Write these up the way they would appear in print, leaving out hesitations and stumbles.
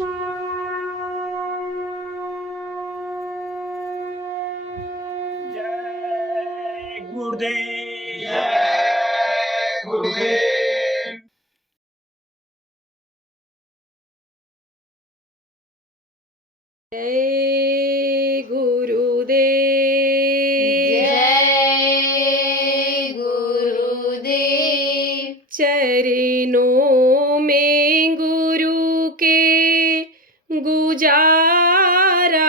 जय गुरुदेव। जय गुरुदेव। जय गुरुदेव। जय गुरुदेव। चरणों में गुरु के गुजारा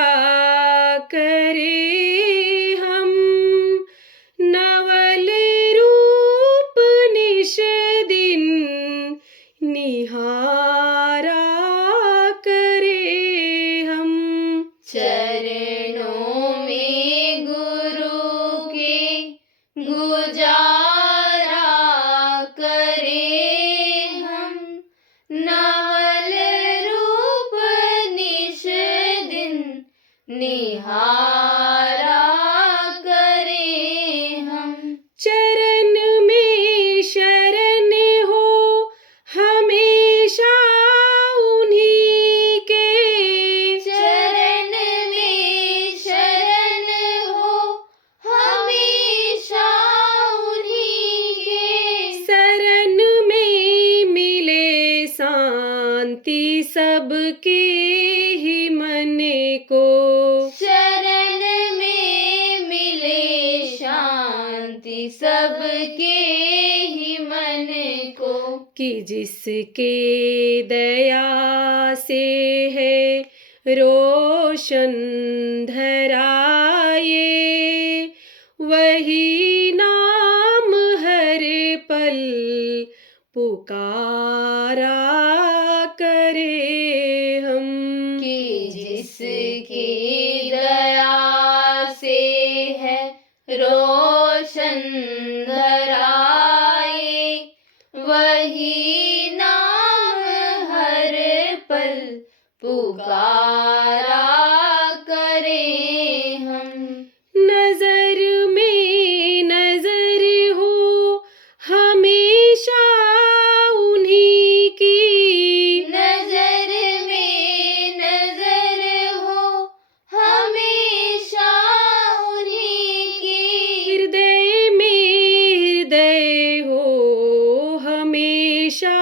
करे हम, नवल रूप निश दिन निहारा करे हम। चरणों में गुरु के गुजारा करे हम, नवल रूप निश दिन निहारा करे हम। चरण में शरण हो हमेशा उन्हीं के, चरण में शरण हो हमेशा उन्हीं के। शरण में मिले शांति सबके ही मन को, शरण में मिले शांति सबके ही मन को। कि जिसके दया से है रोशन धराए, वही नाम हर पल पुकारा करे हम। कि जिसकी दया से है रोशन धराए, वही नाम हर पल पुकारा करे हम। नजर में नजर हो हमेशा उन्हीं की, नजर में नजर हो हमेशा उन्हीं की। हृदय में हृदय हो हमेशा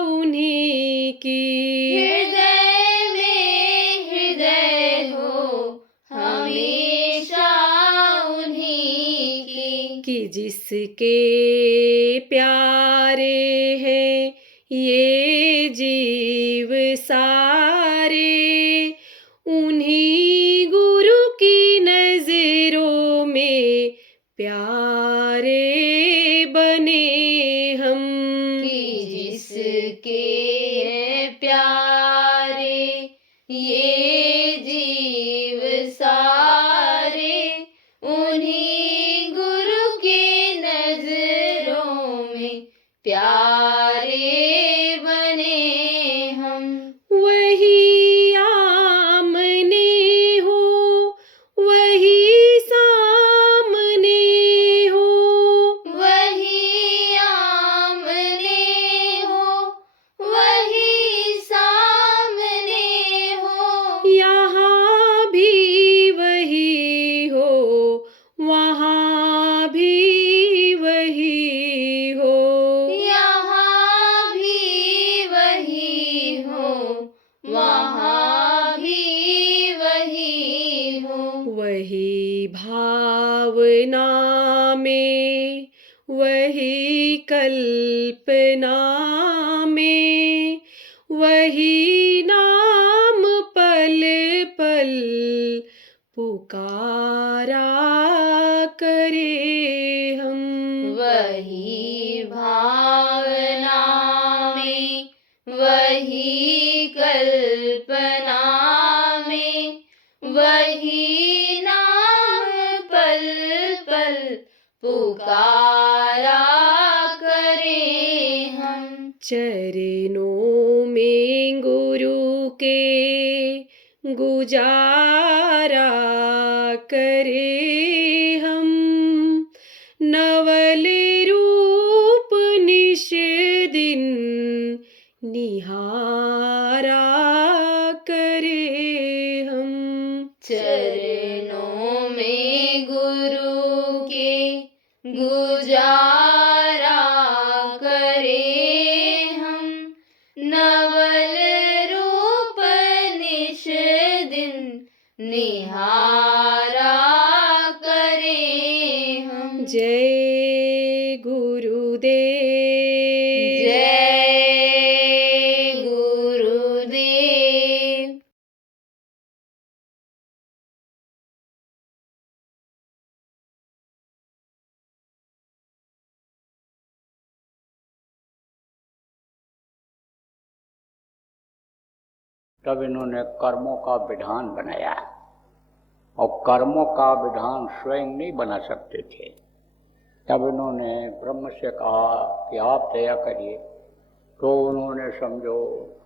उन्हीं की। हृदय में हृदय हो हमेशा उन्हीं की। कि जिसके प्यारे हैं ये जीव सारे, उन्हीं गुरु की नजरों में प्यारे बने हम। कि जिसके प्यारे ये जीव सारे, उन्हीं गुरु के नजरों में प्यारे बने हम। वही आमने हो वही सामने हो, वही आमने हो वही सामने हो। यहाँ भी वही हो वहाँ भी वही हो। यहाँ भी वही हो वहाँ भी वही हो। वही भावना में वही कल्पना में, वही नाम पल पल पुकारा करे हम। वही भावना में वही कल्पना में, वही नाम पल पल पुकारा करे हम। चरणों में गुरु के गुजारा करे हम, नवल रूप निश दिन निहारा फल रूप निश दिन निहारा करें हम। जय गुरुदेव। जय गुरुदेव। तब इन्होंने कर्मों का विधान बनाया, और कर्मों का विधान स्वयं नहीं बना सकते थे। तब इन्होंने ब्रह्म से कहा कि आप दया करिए, तो उन्होंने समझो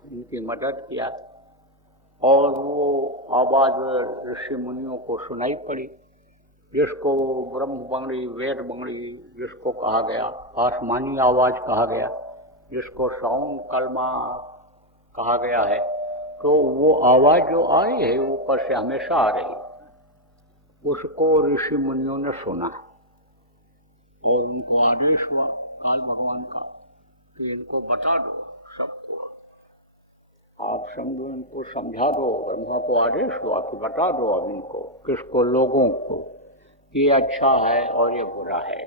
इनकी मदद किया, और वो आवाज़ ऋषि मुनियों को सुनाई पड़ी, जिसको ब्रह्म बंगड़ी, वेद बंगड़ी जिसको कहा गया, आसमानी आवाज़ कहा गया, जिसको साउंड कलमा कहा गया है। तो वो आवाज़ जो आ रही है ऊपर से हमेशा आ रही, उसको ऋषि मुनियों ने सुना, और उनको आदेश हुआ काल भगवान का कि इनको बता दो सबको, आप समझो, इनको समझा दो। ब्रह्मा को आदेश हुआ कि बता दो अब इनको, किसको, लोगों को, ये अच्छा है और ये बुरा है।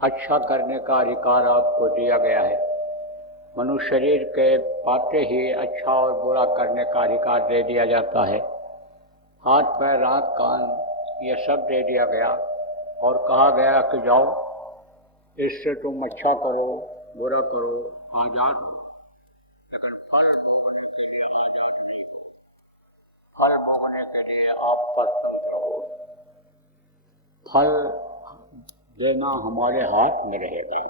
अच्छा करने का अधिकार आपको दिया गया है। मनुष्य शरीर के पाते ही अच्छा और बुरा करने का अधिकार दे दिया जाता है। हाथ पैर आँख कान ये सब दे दिया गया, और कहा गया कि जाओ इससे तुम अच्छा करो बुरा करो, आजाद हो। लेकिन फल भोगने के लिए आजाद नहीं, फल भोगने के लिए आप प्रस्तुत रहो। फल देना हमारे हाथ में रहेगा,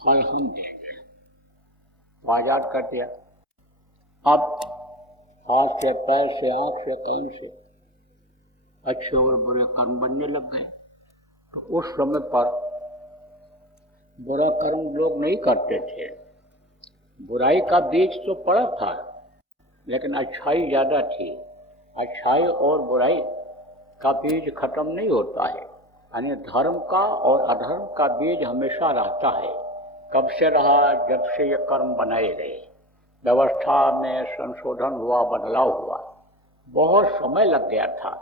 फल हम देंगे। आजाद कर दिया। अब हाथ से, पैर से, आँख से, कान से अच्छे और बुरे कर्म बनने लग गए। तो उस समय पर बुरा कर्म लोग नहीं करते थे, बुराई का बीज तो पड़ा था, लेकिन अच्छाई ज़्यादा थी। अच्छाई और बुराई का बीज खत्म नहीं होता है, यानी धर्म का और अधर्म का बीज हमेशा रहता है। कब से रहा? जब से ये कर्म बनाए गए, व्यवस्था में संशोधन हुआ, बदलाव हुआ, बहुत समय लग गया था।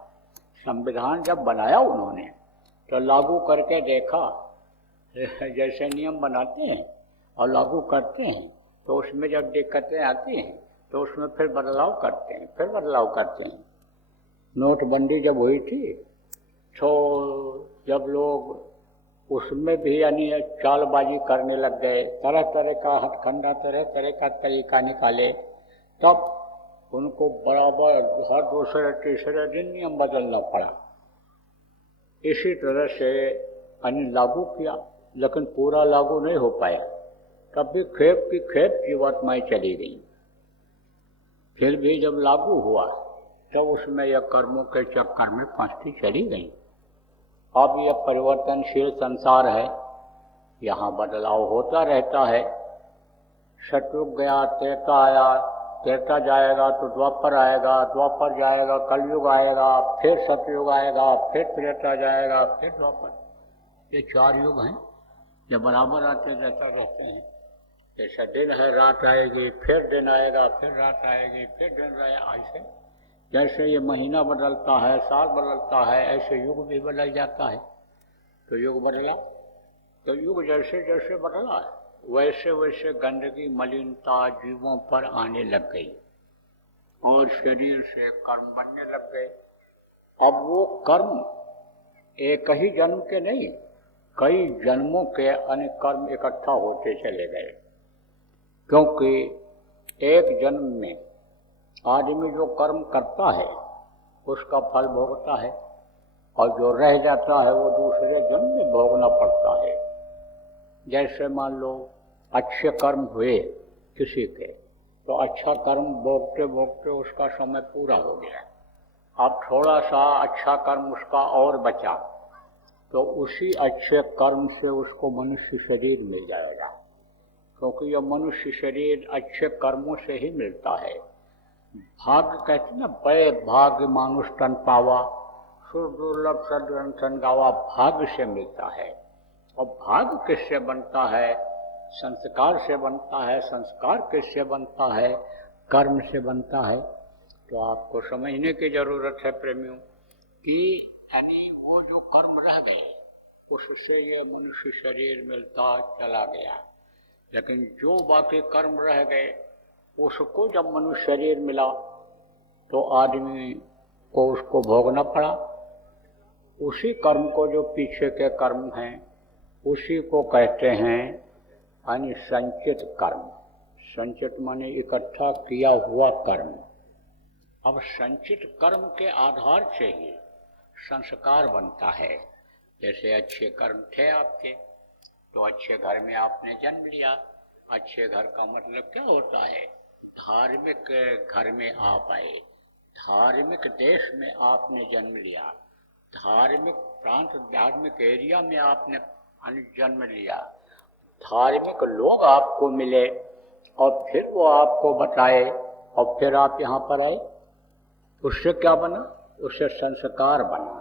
संविधान जब बनाया उन्होंने तो लागू करके देखा, जैसे नियम बनाते हैं और लागू करते हैं, तो उसमें जब दिक्कतें आती हैं तो उसमें फिर बदलाव करते हैं, फिर बदलाव करते हैं। नोटबंदी जब हुई थी तो जब लोग उसमें भी यानी चालबाजी करने लग गए, तरह तरह का हथकंडा, तरह तरह का तरीका निकाले, तब उनको बराबर हर दूसरे तीसरे दिन नियम बदलना पड़ा। इसी तरह से यानी लागू किया, लेकिन पूरा लागू नहीं हो पाया। तब भी खेप की खेप जीवात्माएं चली गई। फिर भी जब लागू हुआ तब उसमें यह कर्मों के चक्कर में फंसती चली गई। अब यह परिवर्तनशील संसार है, यहाँ बदलाव होता रहता है। सतयुग गया, त्रेता आया, त्रेता जाएगा तो द्वापर आएगा, द्वापर जाएगा कलयुग आएगा, फिर सतयुग आएगा, फिर त्रेता जाएगा, फिर द्वापर। ये 4 युग हैं, ये बराबर आते जाते रहते हैं। जैसा दिन है, रात आएगी, फिर दिन आएगा, फिर रात आएगी, फिर दिन आएगा। ऐसे जैसे ये महीना बदलता है, साल बदलता है, ऐसे युग भी बदल जाता है। तो युग बदला, तो युग जैसे जैसे बदला वैसे वैसे गंदगी, मलिनता जीवों पर आने लग गई, और शरीर से कर्म बनने लग गए। अब वो कर्म एक ही जन्म के नहीं, कई जन्मों के अनेक कर्म इकट्ठा होते चले गए। क्योंकि एक जन्म में आदमी जो कर्म करता है उसका फल भोगता है, और जो रह जाता है वो दूसरे जन्म में भोगना पड़ता है। जैसे मान लो अच्छे कर्म हुए किसी के, तो अच्छा कर्म भोगते भोगते उसका समय पूरा हो गया, अब थोड़ा सा अच्छा कर्म उसका और बचा, तो उसी अच्छे कर्म से उसको मनुष्य शरीर मिल जाएगा। क्योंकि यह मनुष्य शरीर अच्छे कर्मों से ही मिलता है। भाग्य कहते ना, बड़े भाग्य मानुष तन पावा, सुर दुर्लभ सदग्रंथन गावा, भाग्य से मिलता है। और भाग्य किससे बनता है? संस्कार से बनता है। संस्कार किससे बनता है? कर्म से बनता है। तो आपको समझने की जरूरत है प्रेमियों कि यानी वो जो कर्म रह गए उससे ये मनुष्य शरीर मिलता चला गया, लेकिन जो बाकी कर्म रह गए उसको जब मनुष्य शरीर मिला तो आदमी को उसको भोगना पड़ा। उसी कर्म को, जो पीछे के कर्म हैं, उसी को कहते हैं यानी संचित कर्म। संचित माने इकट्ठा किया हुआ कर्म। अब संचित कर्म के आधार से ही संस्कार बनता है। जैसे अच्छे कर्म थे आपके तो अच्छे घर में आपने जन्म लिया। अच्छे घर का मतलब क्या होता है? धार्मिक घर में आप आए, धार्मिक देश में आपने जन्म लिया, धार्मिक प्रांत, धार्मिक एरिया में आपने जन्म लिया, धार्मिक लोग आपको मिले और फिर वो आपको बताए और फिर आप यहाँ पर आए। उससे क्या बना? उससे संस्कार बना।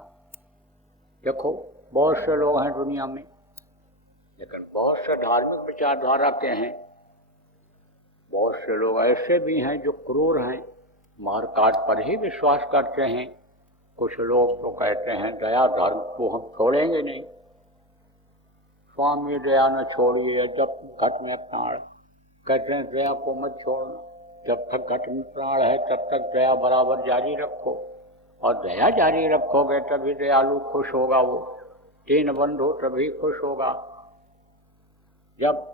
देखो बहुत से लोग हैं दुनिया में, लेकिन बहुत से धार्मिक विचारधारा के हैं। बहुत से लोग ऐसे भी हैं जो क्रूर हैं, मारकाट पर ही विश्वास करते हैं। कुछ लोग तो कहते हैं दया धर्म को हम छोड़ेंगे नहीं। स्वामी दया न छोड़िए जब घट में प्राण। कहते हैं दया को मत छोड़ना, जब तक घट में प्राण है तब तक दया बराबर जारी रखो, और दया जारी रखोगे तभी दयालु खुश होगा। वो तीन बंधु तभी खुश होगा। जब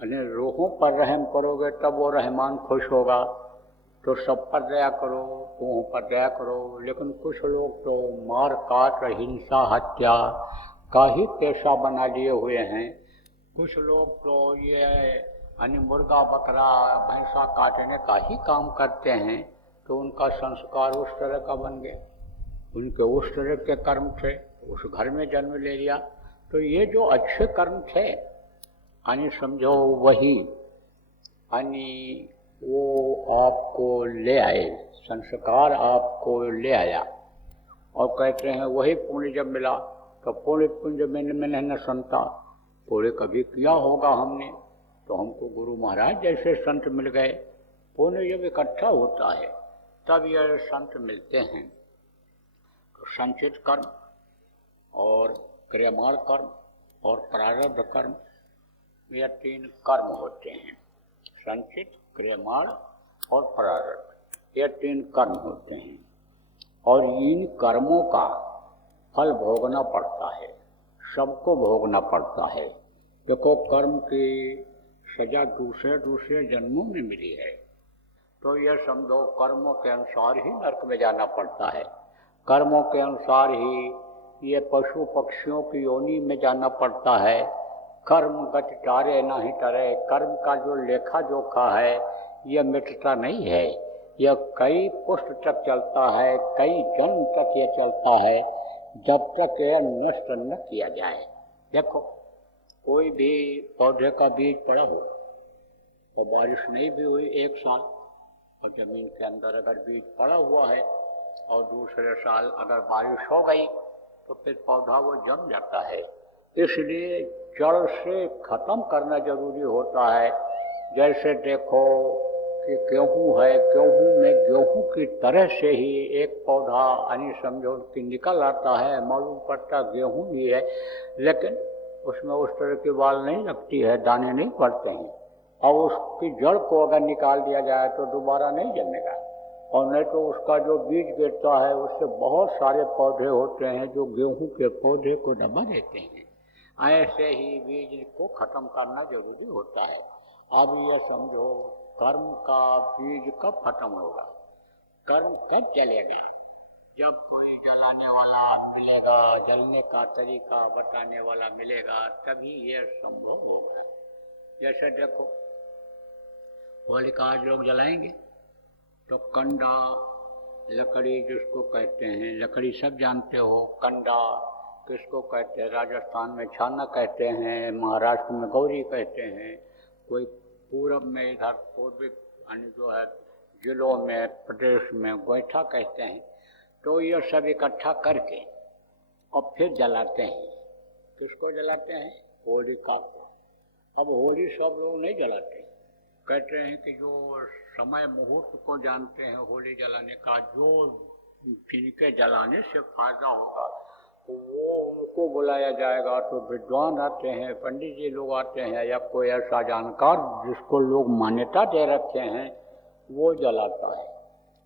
रूहों पर रहम करोगे तब वो रहमान खुश होगा। तो सब पर दया करो, रूहों पर दया करो। लेकिन कुछ लोग तो मार काट, हिंसा, हत्या का ही पेशा बना लिए हुए हैं। कुछ लोग तो ये मुर्गा बकरा भैंसा काटने का ही काम करते हैं। तो उनका संस्कार उस तरह का बन गया, उनके उस तरह के कर्म थे, उस घर में जन्म ले लिया। तो ये जो अच्छे कर्म थे समझो वही वो आपको ले आए, संस्कार आपको ले आया। और कहते हैं वही पुण्य जब मिला तो पुण्य मैंने न संता। पुण्य कभी किया होगा हमने तो हमको गुरु महाराज जैसे संत मिल गए। पुण्य जब इकट्ठा होता है तब ये संत मिलते हैं। तो संचित कर्म और क्रियमाण कर्म और प्रारब्ध कर्म, ये तीन कर्म होते हैं। संचित, क्रियमाण और प्रारब्ध, ये तीन कर्म होते हैं। और इन कर्मों का फल भोगना पड़ता है, सबको भोगना पड़ता है। देखो कर्म की सजा दूसरे दूसरे जन्मों में मिली है। तो यह समझो कर्मों के अनुसार ही नरक में जाना पड़ता है, कर्मों के अनुसार ही ये पशु पक्षियों की योनि में जाना पड़ता है। कर्म गति टारे नहीं टरे। कर्म का जो लेखा जोखा है यह मिटता नहीं है। यह कई पुष्ट तक चलता है, कई जन्म तक ये चलता है, जब तक यह नष्ट न किया जाए। देखो कोई भी पौधे का बीज पड़ा हो और बारिश नहीं भी हुई एक साल, और जमीन के अंदर अगर बीज पड़ा हुआ है और दूसरे साल अगर बारिश हो गई तो फिर पौधा वो जम जाता है। इसलिए जड़ से खत्म करना जरूरी होता है। जैसे देखो कि गेहूँ है, गेहूँ में गेहूँ की तरह से ही एक पौधा समझो कि निकल आता है, मालूम पड़ता गेहूँ ही है, लेकिन उसमें उस तरह की बाल नहीं लगती है, दाने नहीं पड़ते हैं। और उसकी जड़ को अगर निकाल दिया जाए तो दोबारा नहीं जमेगा। और नहीं तो उसका जो बीज गिरता है उससे बहुत सारे पौधे होते हैं जो गेहूं के पौधे को दबा देते हैं। ऐसे ही बीज को खत्म करना जरूरी होता है। अब ये समझो कर्म का बीज कब खत्म होगा, कर्म कब चलेगा? जब कोई जलाने वाला मिलेगा, जलने का तरीका बताने वाला मिलेगा, तभी ये संभव होगा। जैसे देखो होलिका आज लोग जलाएंगे तो कंडा लकड़ी जिसको कहते हैं, लकड़ी सब जानते हो, कंडा किसको कहते हैं? राजस्थान में छाना कहते हैं, महाराष्ट्र में गौरी कहते हैं, कोई पूरब में इधर पूर्वी जो है जिलों में प्रदेश में गोईठा कहते हैं। तो ये सब इकट्ठा करके और फिर जलाते हैं। किसको जलाते हैं? होलिका को। अब होली सब लोग नहीं जलाते, कहते हैं कि जो समय मुहूर्त को जानते हैं होली जलाने का, जो जिनके जलाने से फायदा होगा वो उनको बुलाया जाएगा। तो विद्वान आते हैं, पंडित जी लोग आते हैं, या कोई ऐसा जानकार जिसको लोग मान्यता दे रखे हैं वो जलाता है।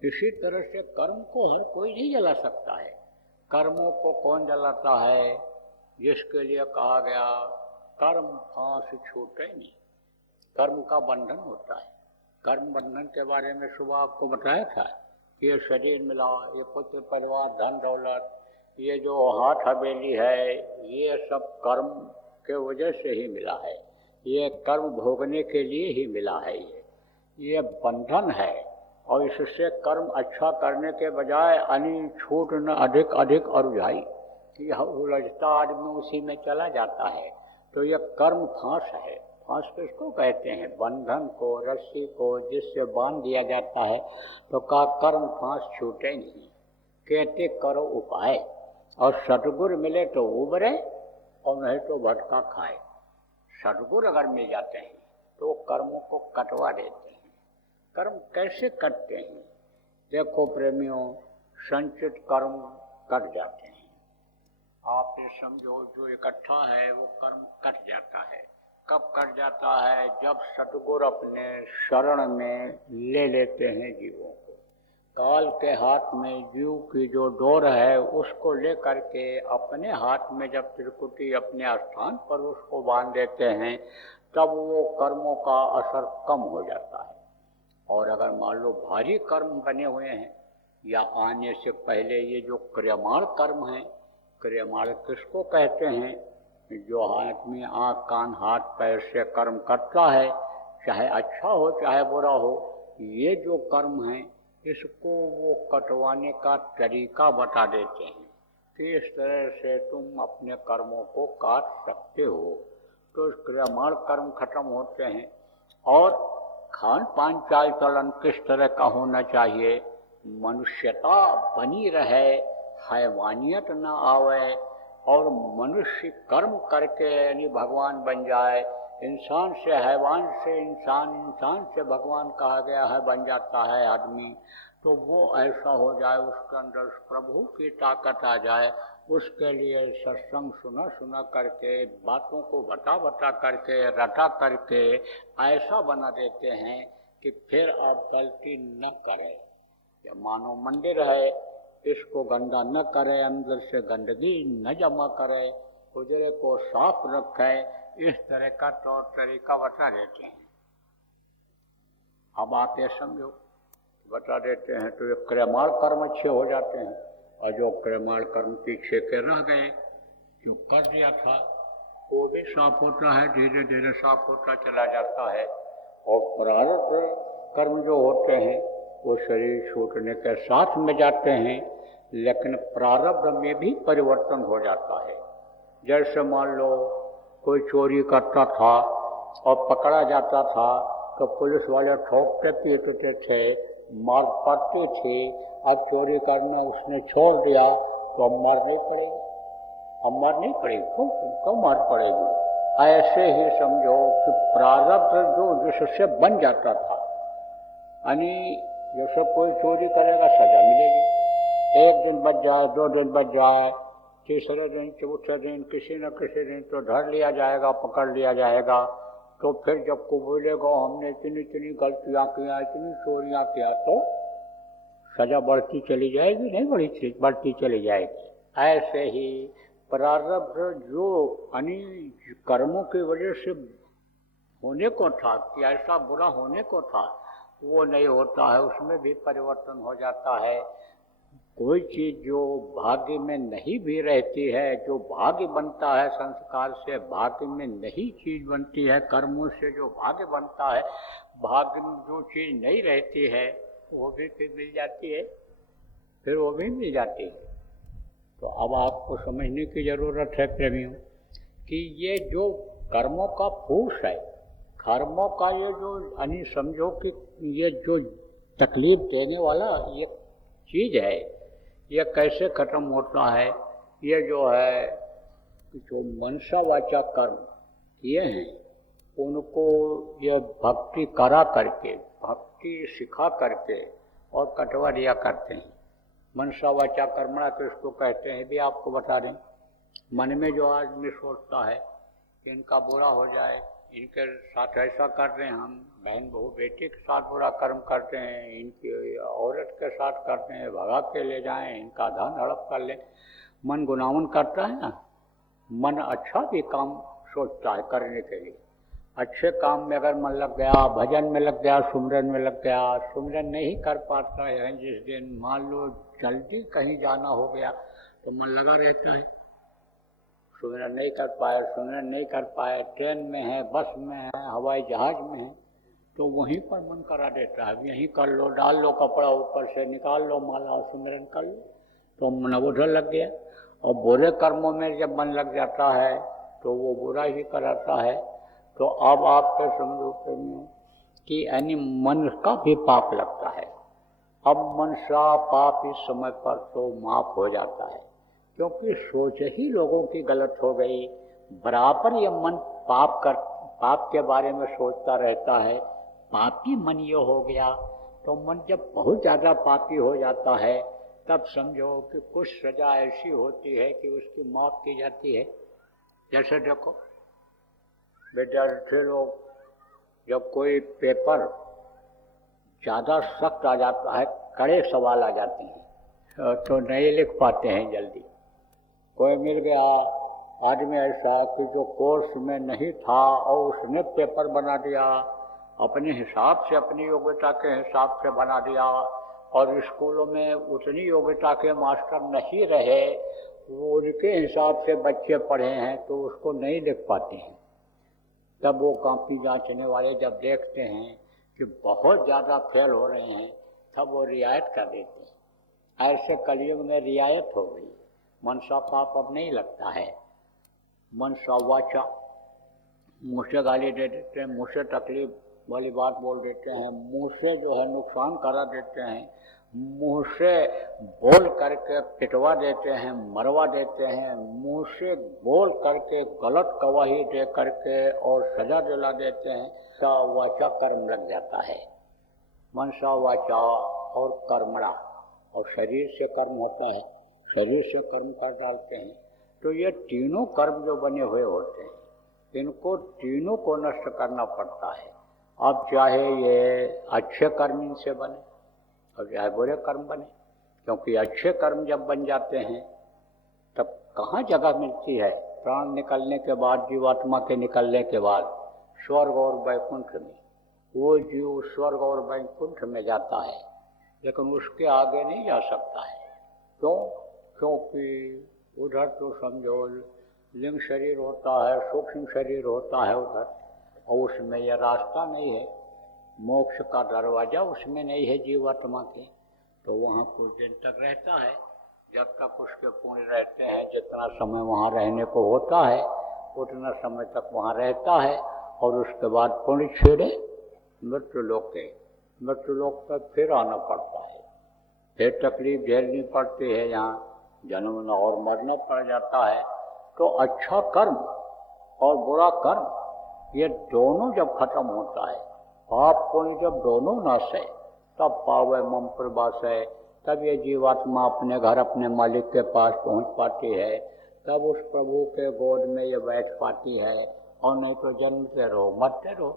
इसी तरह से कर्म को हर कोई नहीं जला सकता है। कर्मों को कौन जलाता है? जिसके लिए कहा गया कर्म फांस छूटे नहीं, कर्म का बंधन होता है। कर्म बंधन के बारे में सुबह आपको बताया था, ये शरीर मिला, ये पुत्र परिवार धन दौलत, ये जो हाथ हवेली है, ये सब कर्म के वजह से ही मिला है। ये कर्म भोगने के लिए ही मिला है। ये बंधन है। और इससे कर्म अच्छा करने के बजाय छूट न अधिक अधिक अरुझाई, कि उलझता आदमी उसी में चला जाता है। तो ये कर्म फांस है। फांस किसको कहते हैं? बंधन को, रस्सी को जिससे बांध दिया जाता है। तो कहा कर्म फांस छूटे नहीं, कहते करो उपाय, और सतगुरु मिले तो उबरे और नहीं तो भटका खाए। सतगुरु अगर मिल जाते हैं तो कर्मों को कटवा देते हैं। कर्म कैसे कटते हैं? देखो प्रेमियों, संचित कर्म कट जाते हैं। आप ये समझो, जो इकट्ठा है वो कर्म कट जाता है। कब कट जाता है? जब सतगुरु अपने शरण में ले लेते हैं जीवों को। काल के हाथ में जीव की जो डोर है उसको लेकर के अपने हाथ में जब त्रिकुटी अपने स्थान पर उसको बांध देते हैं, तब वो कर्मों का असर कम हो जाता है। और अगर मान लो भारी कर्म बने हुए हैं, या आने से पहले ये जो क्रियमाण कर्म है, क्रियमाण किसको कहते हैं? जो आदमी आँख कान हाथ पैर से कर्म करता है, चाहे अच्छा हो चाहे बुरा हो, ये जो कर्म है इसको वो कटवाने का तरीका बता देते हैं कि इस तरह से तुम अपने कर्मों को काट सकते हो। तो क्रियमाण कर्म खत्म होते हैं। और खान पान चाल चलन किस तरह का होना चाहिए? मनुष्यता बनी रहे, हैवानियत न आवे, और मनुष्य कर्म करके यानी भगवान बन जाए। इंसान से हैवान से इंसान, इंसान से भगवान कहा गया है, बन जाता है आदमी। तो वो ऐसा हो जाए, उसके अंदर प्रभु की ताकत आ जाए। उसके लिए सत्संग सुना सुना करके, बातों को बता बता करके, रटा करके ऐसा बना देते हैं कि फिर आप गलती न करें। या मानो मंदिर है, इसको गंदा न करे, अंदर से गंदगी न जमा करे, हुजरे को साफ रखें। इस तरह का तौर तरीका बता देते हैं। अब आप ये समझो, बता देते हैं तो ये क्रियमाण कर्म अच्छे हो जाते हैं। और जो क्रियमाण कर्म पीछे के रह गए, जो कर दिया था, वो भी साफ होता है, धीरे धीरे साफ होता चला जाता है। और प्रारब्ध कर्म जो होते हैं वो शरीर छूटने के साथ में जाते हैं, लेकिन प्रारब्ध में भी परिवर्तन हो जाता है। जैसे मान लो कोई चोरी करता था और पकड़ा जाता था, तो पुलिस वाले ठोकते पीटते थे, मार पड़ती थी। अब चोरी करना उसने छोड़ दिया तो अब मार नहीं पड़ेगी। अब मार नहीं पड़ेगी, क्यों मार पड़ेगी? ऐसे ही समझो कि प्रारब्ध जो जिससे बन जाता था, यानी जैसे कोई चोरी करेगा सजा मिलेगी, 1 दिन बच जाए, 2 दिन बच जाए, तीसरे दिन चौथे दिन किसी न किसी दिन तो धर लिया जाएगा, पकड़ लिया जाएगा। तो फिर जब को बोलेगा हमने इतनी इतनी गलतियाँ किया, इतनी चोरियाँ किया, तो सजा बढ़ती चली जाएगी, नहीं बढ़ती चली जाएगी। ऐसे ही प्रारब्ध जो कर्मों की वजह से होने को था, कि ऐसा बुरा होने को था, वो नहीं होता है, उसमें भी परिवर्तन हो जाता है। कोई चीज़ जो भाग्य में नहीं भी रहती है, जो भाग्य बनता है संस्कार से, भाग्य में नहीं चीज़ बनती है, कर्मों से जो भाग्य बनता है, भाग्य में जो चीज़ नहीं रहती है वो भी फिर मिल जाती है, फिर वो भी मिल जाती है। तो अब आपको समझने की ज़रूरत है प्रेमियों, कि ये जो कर्मों का फूस है, कर्मों का ये जो समझो कि ये जो तकलीफ देने वाला ये चीज़ है, ये कैसे खत्म होता है? ये जो है, जो मनसा वाचा कर्म ये हैं, उनको ये भक्ति करा करके, भक्ति सिखा करके और कटवा दिया करते हैं। मनसा वाचा कर्मणा तो इसको कहते हैं, भी आपको बता दें। मन में जो आदमी सोचता है कि इनका बुरा हो जाए, इनके साथ ऐसा कर रहे हैं, हम बहन बहू बेटी के साथ बुरा कर्म करते हैं, इनकी औरत के साथ करते हैं, भगा के ले जाएं, इनका धन हड़प कर लें, मन गुनावन करता है ना। मन अच्छा भी काम सोचता है करने के लिए। अच्छे काम में अगर मन लग गया, भजन में लग गया, सुमिरन में लग गया, सुमिरन नहीं कर पाता है जिस दिन, मान लो जल्दी कहीं जाना हो गया तो मन लगा रहता है, सुमिरन नहीं कर पाए, सुमिरन नहीं कर पाए, ट्रेन में है, बस में है, हवाई जहाज में है, तो वहीं पर मन करा देता है, यहीं कर लो, डाल लो कपड़ा ऊपर से, निकाल लो माला, सुमिरन कर लो, तो मन उधर लग गया। और बुरे कर्मों में जब मन लग जाता है तो वो बुरा ही कराता है। तो अब आपके समझो कि यानी मन का भी पाप लगता है। अब मन सा पाप इस समय पर तो माफ हो जाता है, क्योंकि सोच ही लोगों की गलत हो गई। बराबर ये मन पाप के बारे में सोचता रहता है, पापी मन ये हो गया। तो मन जब बहुत ज़्यादा पापी हो जाता है तब समझो कि कुछ सजा ऐसी होती है कि उसकी मौत की जाती है। जैसे देखो विद्यार्थी लोग, जब कोई पेपर ज़्यादा सख्त आ जाता है, कड़े सवाल आ जाते हैं तो नहीं लिख पाते हैं जल्दी। कोई मिल गया आदमी ऐसा कि जो कोर्स में नहीं था और उसने पेपर बना दिया अपने हिसाब से, अपनी योग्यता के हिसाब से बना दिया, और स्कूलों में उतनी योग्यता के मास्टर नहीं रहे, वो उनके हिसाब से बच्चे पढ़े हैं तो उसको नहीं लिख पाते हैं। तब वो कॉपी जांचने वाले जब देखते हैं कि बहुत ज़्यादा फेल हो रहे हैं तब वो रियायत कर देते हैं। ऐसे कलयुग में रियायत हो गई, मनसा पाप अब नहीं लगता है। मनसा वाचा, मुँह से गाली दे देते हैं, मुँह से तकलीफ वाली बात बोल देते हैं, मुँह से जो है नुकसान करा देते हैं, मुँह से बोल करके पिटवा देते हैं, मरवा देते हैं, मुँह से बोल करके गलत गवाही दे करके और सजा दिला देते हैं। सा वाचा कर्म लग जाता है। मनसा वाचा और कर्मणा, और शरीर से कर्म होता है, शरीर से कर्म कर डालते हैं। तो ये तीनों कर्म जो बने हुए होते हैं, इनको तीनों को नष्ट करना पड़ता है। अब चाहे ये अच्छे कर्म इनसे बने और चाहे बुरे कर्म बने, क्योंकि अच्छे कर्म जब बन जाते हैं तब कहाँ जगह मिलती है। प्राण निकलने के बाद, जीवात्मा के निकलने के बाद स्वर्ग और वैकुंठ में, वो जीव स्वर्ग और वैकुंठ में जाता है, लेकिन उसके आगे नहीं जा सकता है। क्यों? क्योंकि उधर तो समझो लिंग शरीर होता है, सूक्ष्म शरीर होता है उधर, और उसमें यह रास्ता नहीं है, मोक्ष का दरवाजा उसमें नहीं है जीवात्मा के। तो वहाँ कुछ दिन तक रहता है, जब तक उसके पुण्य रहते हैं, जितना समय वहाँ रहने को होता है उतना समय तक वहाँ रहता है, और उसके बाद पुण्य छेड़े मृत्युलोक के, मृत्युलोक तक फिर आना पड़ता है, फिर तकलीफ झेलनी पड़ती है, यहाँ जन्मना और मरना पड़ जाता है। तो अच्छा कर्म और बुरा कर्म ये दोनों जब खत्म होता है, पाप पुण्य जब दोनों नाश है, तब पावे मम प्रभास है, तब ये जीवात्मा अपने घर अपने मालिक के पास पहुंच पाती है, तब उस प्रभु के गोद में ये बैठ पाती है। और नहीं तो जन्मते रहो, मरते रहो,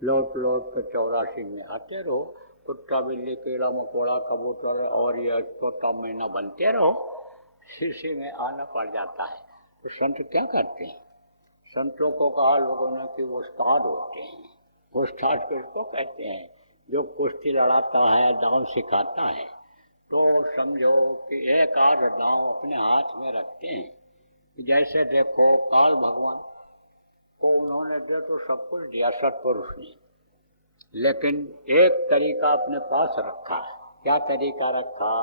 लौट लौट कर 84 में आते रहो, कुत्ता बिल्ली कीड़ा मकोड़ा कबूतर और ये छोटा महीना बनते रहो, इसी में आना पड़ जाता है। तो संत क्या करते हैं? संतों को कहा लोगों ने कि वो उस्ताद होते हैं। उस्ताद किसको कहते हैं? जो कुश्ती लड़ाता है, दांव सिखाता है। तो समझो कि एक आध दांव अपने हाथ में रखते हैं। जैसे देखो काल भगवान को उन्होंने दे तो सब कुछ दिया सत्पुरुष ने, लेकिन एक तरीका अपने पास रखा। क्या तरीका रखा?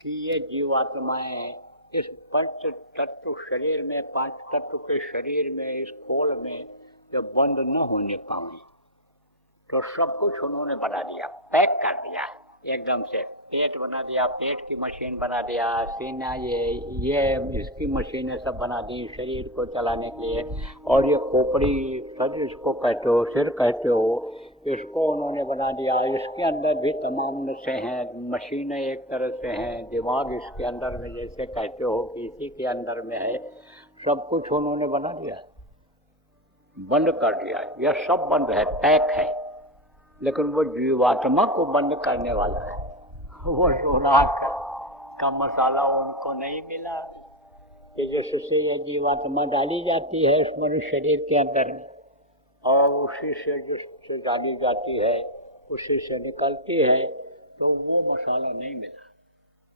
कि ये जीवात्माएं इस पंच तत्व शरीर में, पांच तत्व के शरीर में, इस खोल में जब बंद न होने पाए तो सब कुछ उन्होंने बना दिया, पैक कर दिया। एकदम से पेट बना दिया, पेट की मशीन बना दिया, सीना ये इसकी मशीनें सब बना दी शरीर को चलाने के लिए। और ये खोपड़ी सर इसको कहते हो, सिर कहते हो, इसको उन्होंने बना दिया। इसके अंदर भी तमाम नसें हैं, मशीनें एक तरह से हैं, दिमाग इसके अंदर में जैसे कहते हो कि इसी के अंदर में है, सब कुछ उन्होंने बना दिया, बंद कर दिया। यह सब बंद है, पैक है। लेकिन वो जीवात्मा को बंद करने वाला है, वो सोनाक का मसाला उनको नहीं मिला कि जिससे यह जीवात्मा डाली जाती है इस मनुष्य शरीर के अंदर में, और उसी से जिससे डाली जाती है उसी से निकलती है, तो वो मसाला नहीं मिला।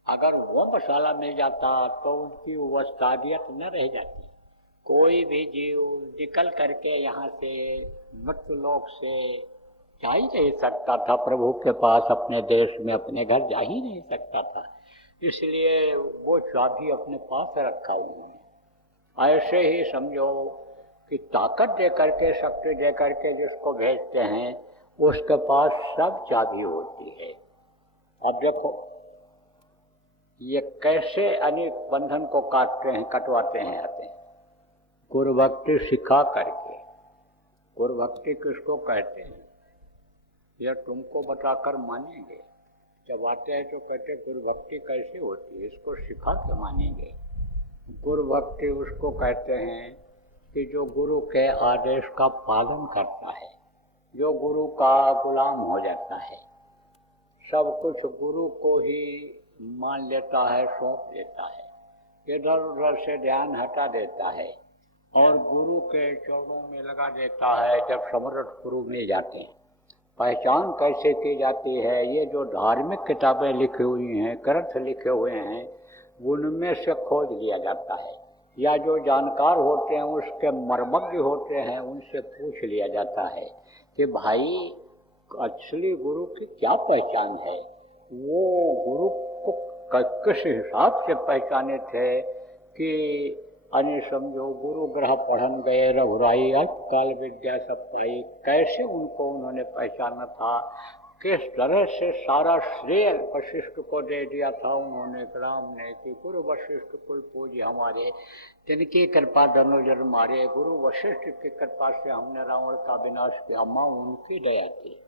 अगर वो मसाला मिल जाता तो उनकी वस्तादियत न रह जाती। कोई भी जीव निकल करके यहाँ से मृत्यु लोक से जा ही नहीं सकता था प्रभु के पास, अपने देश में अपने घर जा ही नहीं सकता था। इसलिए वो चाबी अपने पास रखा उन्होंने। ऐसे ही समझो कि ताकत दे करके, शक्ति दे करके जिसको भेजते हैं उसके पास सब चाबी होती है। अब देखो ये कैसे अनेक बंधन को काटते हैं, कटवाते हैं आते हैं, गुरु भक्ति सिखा करके। गुरु भक्ति किसको कहते हैं यह तुमको बताकर मानेंगे। जब आते हैं तो कहते गुरु भक्ति कैसे होती है, इसको सिखा के मानेंगे। गुरु भक्ति उसको कहते हैं कि जो गुरु के आदेश का पालन करता है, जो गुरु का गुलाम हो जाता है, सब कुछ गुरु को ही मान लेता है, सौंप देता है, इधर उधर से ध्यान हटा देता है और गुरु के चरणों में लगा देता है। जब समर्थ गुरु मिल जाते हैं, पहचान कैसे की जाती है, ये जो धार्मिक किताबें लिखी हुई हैं, ग्रंथ लिखे हुए हैं, उनमें से खोज लिया जाता है, या जो जानकार होते हैं उसके मर्मज्ञ होते हैं उनसे पूछ लिया जाता है कि भाई असली गुरु की क्या पहचान है, वो गुरु को किस हिसाब से पहचाने थे कि अन्य समझो गुरु ग्रह पढ़न गए रघुराई अल्पकाल विद्या सब पाई, कैसे उनको उन्होंने पहचाना था, किस तरह से सारा श्रेय वशिष्ठ को दे दिया था उन्होंने, राम ने, कि गुरु वशिष्ठ कुल पूज्य हमारे, जिनकी कृपा धनुजर मारे, गुरु वशिष्ठ की कृपा से हमने रावण का विनाश किया, माँ उनकी दया थी।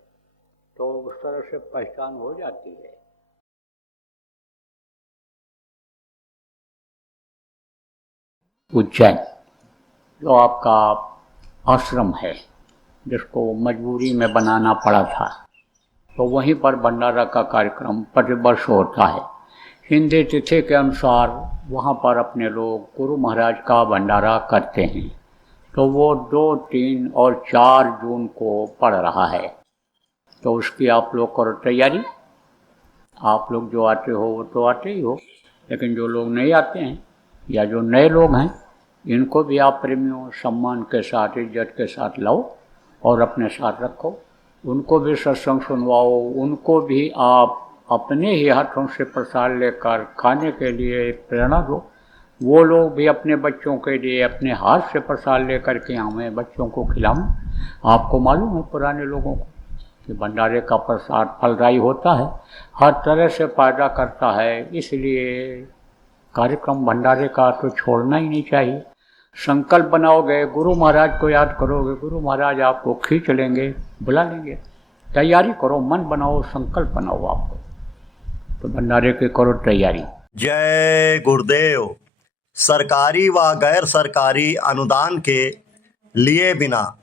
तो उस तरह से पहचान हो जाती है। उज्जैन जो आपका आश्रम है जिसको मजबूरी में बनाना पड़ा था, तो वहीं पर भंडारा का कार्यक्रम प्रतिवर्ष होता है। हिंदी तिथि के अनुसार वहाँ पर अपने लोग गुरु महाराज का भंडारा करते हैं। तो वो 2, 3 और 4 जून को पड़ रहा है, तो उसकी आप लोग करो तैयारी। आप लोग जो आते हो वो तो आते ही हो, लेकिन जो लोग नहीं आते हैं या जो नए लोग हैं, इनको भी आप प्रेमियों सम्मान के साथ, इज्जत के साथ लाओ और अपने साथ रखो। उनको भी सत्संग सुनवाओ, उनको भी आप अपने ही हाथों से प्रसाद लेकर खाने के लिए प्रेरणा दो। वो लोग भी अपने बच्चों के लिए अपने हाथ से प्रसाद लेकर के हमें बच्चों को खिलाएं। आपको मालूम है पुराने लोगों को कि भंडारे का प्रसाद फलदायी होता है, हर तरह से फायदा करता है, इसलिए कार्यक्रम भंडारे का तो छोड़ना ही नहीं चाहिए। संकल्प बनाओगे, गुरु महाराज को याद करोगे, गुरु महाराज आपको खींच लेंगे, बुला लेंगे। तैयारी करो, मन बनाओ, संकल्प बनाओ आपको, तो भंडारे की करो तैयारी। जय गुरुदेव। सरकारी व गैर सरकारी अनुदान के लिए बिना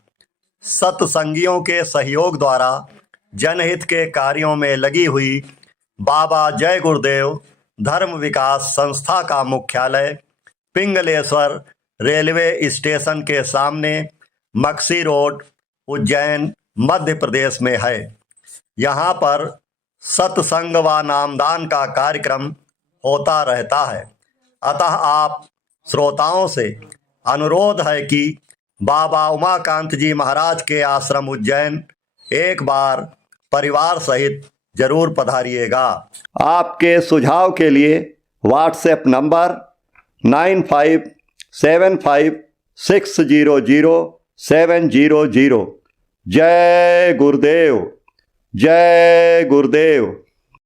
सत्संगियों के सहयोग द्वारा जनहित के कार्यों में लगी हुई बाबा जय गुरुदेव धर्म विकास संस्था का मुख्यालय पिंगलेश्वर रेलवे स्टेशन के सामने मक्सी रोड, उज्जैन, मध्य प्रदेश में है। यहाँ पर सत्संग व नामदान का कार्यक्रम होता रहता है। अतः आप श्रोताओं से अनुरोध है कि बाबा उमाकांत जी महाराज के आश्रम उज्जैन एक बार परिवार सहित जरूर पधारिएगा। आपके सुझाव के लिए व्हाट्सएप नंबर 9575600700। जय गुरुदेव, जय गुरुदेव।